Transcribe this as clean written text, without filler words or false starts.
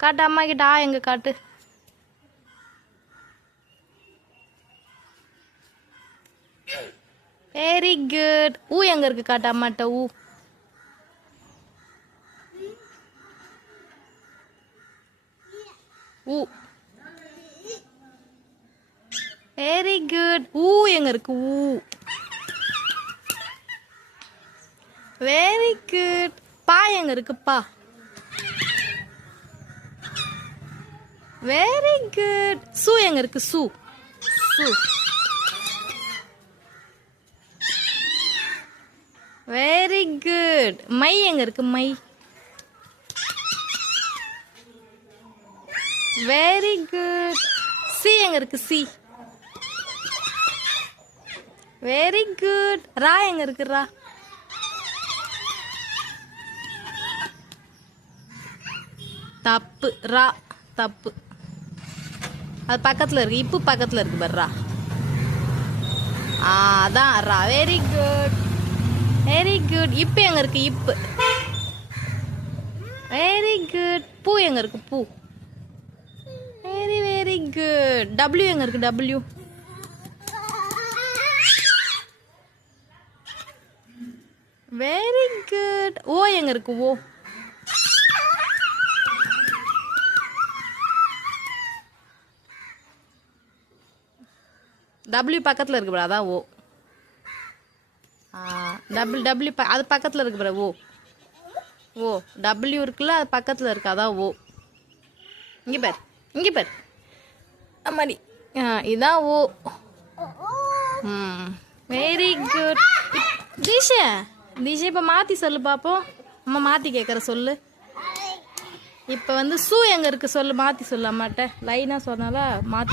காட்டு அம்மா கிட்ட ஆ எங்க காட்டு. Very good. ஊ எங்க இருக்கு காட்டு அம்மாட்ட. ஊ ஊ வெரி குட். ஊ எங்க இருக்கு. ஊ வெரி குட். பா எங்க இருக்கு. பா வெரி குட். சு எங்க இருக்கு. சு சு வெரி குட். மை எங்க இருக்கு. My very good. சி எங்க இருக்கு. C very good. ரா எங்க இருக்கு. ரா தப்பு. ரா தப்பு. அது பக்கத்துல இருக்கு. இப்பு பக்கத்துல இருக்கு பாரு. ரா அதான் ரா. Very good very good. இப்பு எங்க இருக்கு. இப்பு வெரி குட். பூ எங்க இருக்கு. பூ வெரி வெரி குட். டபிள்யூ எங்க இருக்கு. W very good. ஓ எங்க இருக்கு. ஓ டபிள்யூ பக்கத்துல இருக்கு பாரு. அதான் ஓ. டபுள் டபிள்யூ அது பக்கத்துல இருக்கு பாரு. ஓ ஓ டபிள்யூ இருக்குல்ல, அது பக்கத்துல இருக்கு. அதான் ஓ. இங்க பாரு இங்க பாரு அம்மாடி. இதான் ஓ. Very good. தீஷா தீஷா இப்போ மாற்றி சொல்லு பார்ப்போம். அம்மா மாற்றி கேட்குற சொல்லு. இப்போ வந்து சூ எங்கே இருக்குது சொல்லு. மாற்றி சொல்லு அம்மாட்ட. லைனாக சொன்னால மாற்றி